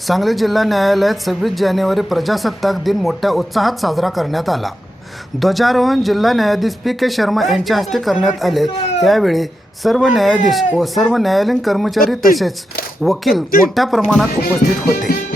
सांगली जिल्हा न्यायालयात सव्वीस जानेवारी प्रजासत्ताक दिन मोठ्या उत्साहात साजरा करण्यात आला. ध्वजारोहण जिल्हा न्यायाधीश पी के शर्मा यांच्या हस्ते करण्यात आले. त्यावेळी सर्व न्यायाधीश व सर्व न्यायालयीन कर्मचारी तसेच वकील मोठ्या प्रमाणात उपस्थित होते.